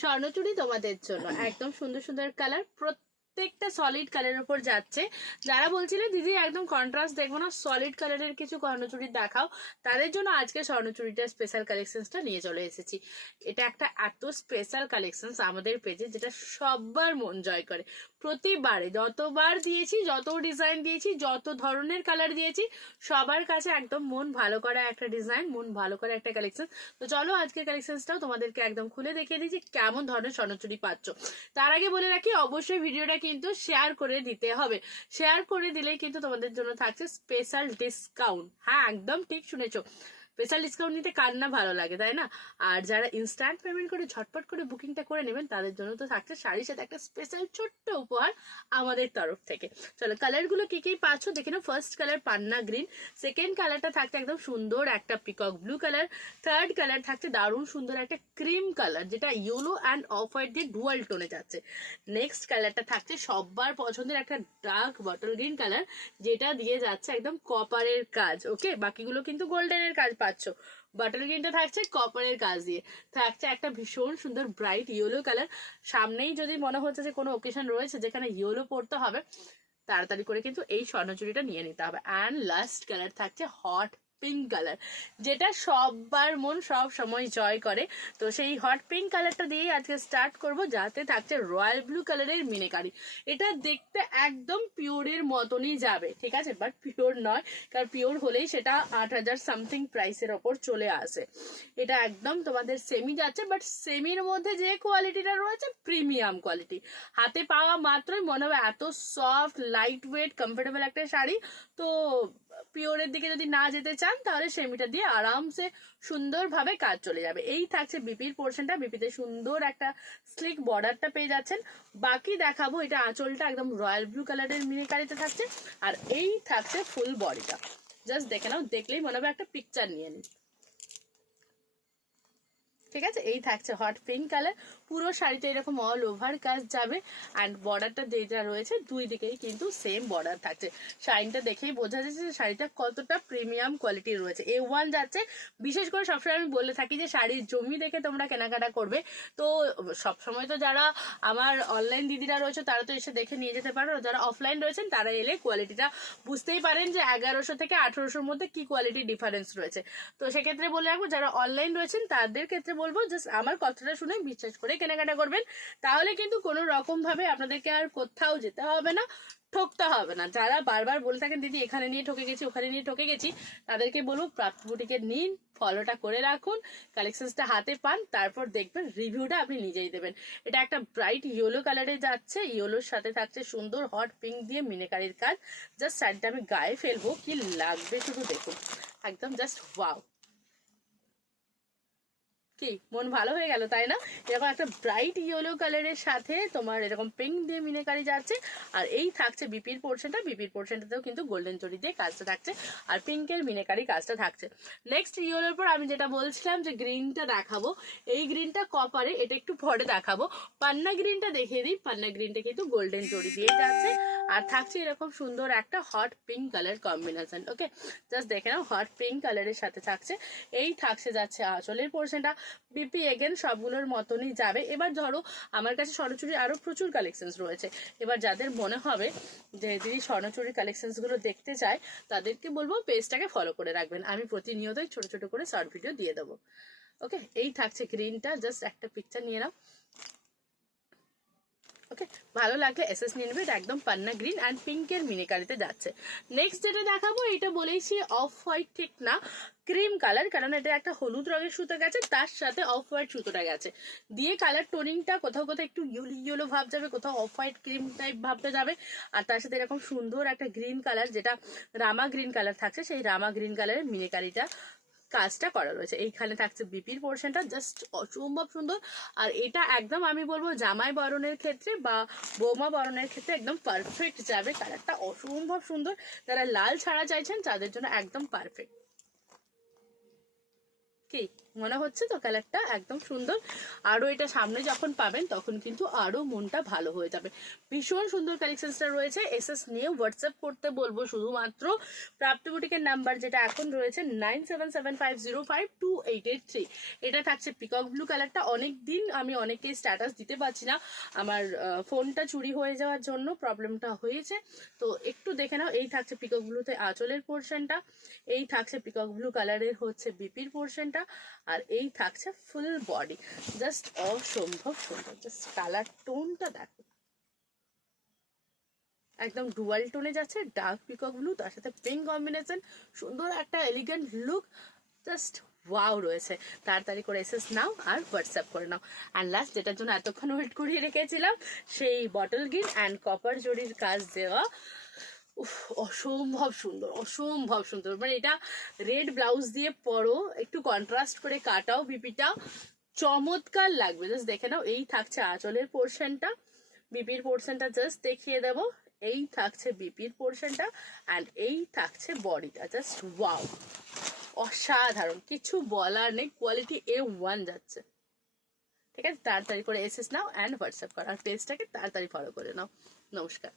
স্বর্ণচুড়ি তোমাদের জন্য একদম সুন্দর সুন্দর কালার, প্রত্যেকটা সলিড কালারের উপর যাচ্ছে। যারা বলছিলেন দিদি একদম কন্ট্রাস্ট দেখবো না, সলিড কালারের কিছু স্বর্ণচুড়ি দেখাও, তাদের জন্য আজকে স্বর্ণচুড়িটা স্পেশাল কালেকশনসটা নিয়ে চলে এসেছি। এটা একটা এত স্পেশাল কালেকশনস আমাদের পেজে, যেটা সবার মন জয় করে। প্রতিবারে যতবার দিয়েছি, যত ডিজাইন দিয়েছি, যত ধরনের কালার দিয়েছি, সবার কাছে একদম মন ভালো করা একটা ডিজাইন, মন ভালো করা একটা কালেকশন। তো চলো আজকের কালেকশনসটাও তোমাদেরকে একদম খুলে দেখিয়ে দিচ্ছি কেমন ধরনের স্বর্ণচুড়ি পাচ্ছ। তার আগে বলে রাখি, অবশ্যই ভিডিওটা কিন্তু শেয়ার করে দিতে হবে। শেয়ার করে দিলেই কিন্তু তোমাদের জন্য থাকছে স্পেশাল ডিসকাউন্ট। হ্যাঁ, একদম ঠিক শুনেছো, স্পেশাল ডিসকাউন্ট নিতে কার না ভালো লাগে, তাই না? আর যারা ইনস্ট্যান্ট পেমেন্ট করে ঝটপট করে বুকিংটা করে নেবেন, তাদের জন্য তো থাকছে শাড়ির সাথে একটা স্পেশাল ছোট্ট উপহার আমাদের তরফ থেকে। চলো কালারগুলো কি কি পাচ্ছ দেখে নাও। ফার্স্ট কালার পান্না গ্রিন, সেকেন্ড কালারটা থাকছে একদম সুন্দর একটা peacock blue colour, third colour থাকছে দারুণ সুন্দর একটা ক্রিম কালার, যেটা ইয়েলো অ্যান্ড অফ হোয়াইট দিয়ে ডুয়াল টোনে যাচ্ছে। নেক্সট কালারটা থাকছে সবার পছন্দের একটা ডার্ক বটল গ্রিন কালার, যেটা দিয়ে যাচ্ছে একদম কপারের কাজ। ওকে, বাকিগুলো কিন্তু গোল্ডেনের কাজ পাচ্ছ, বটল গ্রিনটা থাকছে কপারের কাজ দিয়ে। থাকছে একটা ভীষণ সুন্দর ব্রাইট ইয়েলো কালার। সামনেই যদি মনে হচ্ছে যে কোনো ওকেশন রয়েছে যেখানে ইয়েলো পরতে হবে, তাড়াতাড়ি করে কিন্তু এই স্বর্ণচুড়িটা নিয়ে নিতে হবে। অ্যান্ড লাস্ট কালার থাকছে হট পিঙ্ক কালার, যেটা সবার মন সব সময় জয় করে। তো সেই হট পিঙ্ক কালারটা দিয়েই আজকে স্টার্ট করব, যাতে থাকছে রয়্যাল ব্লু কালারের মিনেকারি। এটা দেখতে একদম পিওরের মতনই যাবে, ঠিক আছে, বাট পিওর নয়, কারণ পিওর হলেই সেটা 8,000 সামথিং প্রাইসের ওপর চলে আসে। এটা একদম তোমাদের সেমি যাচ্ছে, বাট সেমির মধ্যে যে কোয়ালিটিটা রয়েছে প্রিমিয়াম কোয়ালিটি। হাতে পাওয়া মাত্রই মনে হবে এত সফট, লাইট ওয়েট, কমফোর্টেবল একটা শাড়ি। তো পিওরের দিকে যদি না যেতে চান, তাহলে সেমিটা দিয়ে আরামসে সুন্দরভাবে কাজ চলে যাবে। এই থাকছে বিপির পোর্শনটা, বিপিতে সুন্দর একটা স্লিক বর্ডারটা পেয়ে যাচ্ছেন। বাকি দেখাবো, এটা আঁচলটা একদম রয়্যাল ব্লু কালারের মিনিকারিতে থাকছে, আর এই থাকছে ফুল বডিটা। জাস্ট দেখে নাও, দেখলেই মনে হবে একটা পিকচার নিয়ে নিই, ঠিক আছে। এই থাকছে হট পিঙ্ক কালার, পুরো শাড়িতে এরকম অল ওভার কাজ যাবে। অ্যান্ড বর্ডারটা যেটা রয়েছে দুই দিকেই কিন্তু সেম বর্ডার থাকছে। শাড়িটা দেখেই বোঝা যাচ্ছে যে শাড়িটা কতটা প্রিমিয়াম কোয়ালিটির রয়েছে। A1 যাচ্ছে। বিশেষ করে সবসময় আমি বলে থাকি যে শাড়ির জমি দেখে তোমরা কেনাকাটা করবে। তো সবসময় তো যারা আমার অনলাইন দিদিরা রয়েছে তারা তো এসে দেখে নিয়ে যেতে পারো, যারা অফলাইন রয়েছেন তারা এলে কোয়ালিটিটা বুঝতেই পারেন যে 1100 থেকে 1800-র মধ্যে কি কোয়ালিটি ডিফারেন্স রয়েছে। তো সেক্ষেত্রে বলে রাখবো, যারা অনলাইন রয়েছেন তাদের ক্ষেত্রে বলবো জাস্ট আমার কথাটা শুনে বিশ্বাস করে কেনাকাটা করবেন, তাহলে কিন্তু কোনো রকম ভাবে আপনাদেরকে আর কোথাও যেতে হবে না, ঠকতে হবে না। যারা বারবার বলে থাকেন দিদি এখানে নিয়ে ঠকে গেছি, ওখানে নিয়ে ঠকে গেছি, তাদেরকে বলবো প্রাপ্তি বুটিকে নিন, ফলোটা করে রাখুন, কালেকশনসটা হাতে পান, তারপর দেখবেন রিভিউটা আপনি নিজেই দেবেন। এটা একটা ব্রাইট ইয়েলো কালারে যাচ্ছে, ইয়েলোর সাথে থাকছে সুন্দর হট পিঙ্ক দিয়ে মিনেকারির কাজ। জাস্ট শাড়িটা আমি গায়ে ফেলবো, কি লাগবে শুধু দেখুন, একদম জাস্ট ওয়াও। কি মন ভালো হয়ে গেল, তাই না? এরকম একটা ব্রাইট ইয়েলো কালারের সাথে তোমার এরকম পিঙ্ক দিয়ে মিনাকারি যাচ্ছে। আর এই থাকছে বিপির পোর্শনটা, বিপির পোর্শনটাতেও কিন্তু গোল্ডেন জরি দিয়ে কাজটা থাকছে, আর পিঙ্কের মিনাকারি কাজটা থাকছে। নেক্সট ইয়েলোর পর আমি যেটা বলছিলাম যে গ্রিনটা দেখাবো, এই গ্রিনটা কপারে, এটা একটু পরে দেখাবো। পান্না গ্রিনটা দেখিয়ে দিই, পান্না গ্রিনটা কিন্তু গোল্ডেন জরি দিয়ে যাচ্ছে, আর থাকছে এরকম সুন্দর একটা হট পিঙ্ক কালার কম্বিনেশন। ওকে, জাস্ট দেখে নাও, হট পিঙ্ক কালারের সাথে থাকছে। এই থাকছে যাচ্ছে আঁচলের পোর্শনটা, বিপি এগেন সবগুলোর মতনই যাবে। এবার ধরো আমার কাছে স্বর্ণচুরির আরো প্রচুর কালেকশনস রয়েছে, এবার যাদের মনে হবে যে দিদি স্বর্ণচুরির কালেকশনস গুলো দেখতে চায়, তাদেরকে বলবো পেজটাকে ফলো করে রাখবেন, আমি প্রতিনিয়তই ছোট ছোট করে শর্ট ভিডিও দিয়ে দেবো। ওকে, এই থাকছে গ্রিনটা, জাস্ট একটা পিকচার নিয়ে নাও। ওকে, ভালো লাগলে এসএস নিয়ে নেবে, এটা একদম পান্না গ্রিন অ্যান্ড পিঙ্কের মিনিকারিতে যাচ্ছে। নেক্সট যেটা দেখাবো, এটা বলেছি অফ হোয়াইট ঠিক না, ক্রিম কালার, কারণ এটা একটা হলুদ রঙের সুতো গেছে, তার সাথে অফ হোয়াইট সুতোটা গেছে, দিয়ে কালার টোনিংটা কোথাও কোথাও একটু ইয়েলো ভাব যাবে, কোথাও অফ হোয়াইট ক্রিম টাইপ ভাবটা যাবে। আর তার সাথে এরকম সুন্দর একটা গ্রিন কালার, যেটা রামা গ্রিন কালার থাকছে, সেই রামা গ্রিন কালারের মিনিকারিটা কাজটা করা রয়েছে। এইখানে থাকছে বিপির পোর্শনটা, জাস্ট অসম্ভব সুন্দর। আর এটা একদম আমি বলবো জামাই বরণের ক্ষেত্রে বা বৌমা বরণের ক্ষেত্রে একদম পারফেক্ট যাবে, কালারটা অসম্ভব সুন্দর। যারা লাল ছাড়া চাইছেন তাদের জন্য একদম পারফেক্ট। কি মনে হচ্ছে তো কালারটা একদম সুন্দর। আরো এটা সামনে যখন পাবেন তখন কিন্তু আরো মনটা ভালো হয়ে যাবে। ভীষণ সুন্দর কালেকশনসটা রয়েছে। এসএস নিয়ে হোয়াটসঅ্যাপ করতে বলবো শুধুমাত্র। প্রাপ্তি বুটিকের নাম্বার যেটা এখন রয়েছে 9775052883। এটা থাকছে পিকক ব্লু কালারটা। অনেক দিন আমি অনেকেই স্ট্যাটাস দিতে পারছি না, আমার ফোনটা চুরি হয়ে যাওয়ার জন্য প্রবলেমটা হয়েছে। তো একটু দেখে নাও। এই থাকছে পিকক ব্লুতে আঁচলের পোর্শনটা, এই থাকছে পিকক ব্লু কালারের হচ্ছে বিপির পোর্শনটা, আর এই থাকছে ফুল বডি। জাস্ট অসম্ভব সুন্দর। জাস্ট কালার টোনটা দেখো, একদম ডুয়াল টোনে যাচ্ছে, ডার্ক পিকক ব্লু তার সাথে পিঙ্ক কম্বিনেশন, সুন্দর একটা এলিগেন্ট লুক। জাস্ট ওয়াও রয়েছে। তাড়াতাড়ি করে এসএস নাও আর হোয়াটসঅ্যাপ করে নাও। অ্যান্ড লাস্ট যেটার জন্য এতক্ষণ ওয়েট করিয়ে রেখেছিলাম, সেই বটল গ্রিন অ্যান্ড কপার জরির কাজ দেওয়া, উফ, অসম্ভব সুন্দর, অসম্ভব সুন্দর। মানে এটা রেড ব্লাউজ দিয়ে পরো, একটু কন্ট্রাস্ট করে কাটাও বিপিটা, চমৎকার লাগবে। জাস্ট দেখে নাও। এই থাকছে আঁচলের পোর্শনটা, বিপির পোর্শনটা জাস্ট দেখিয়ে দেবো। এই থাকছে বিপির পোর্শনটা অ্যান্ড এই থাকছে বডিটা। জাস্ট ওয়াও, অসাধারণ, কিছু বলার নেই। কোয়ালিটি A1 যাচ্ছে। ঠিক আছে, তাড়াতাড়ি করে এসএস নাও অ্যান্ড হোয়াটসঅ্যাপ করো, আর পেজটাকে তাড়াতাড়ি ফলো করে নাও। নমস্কার।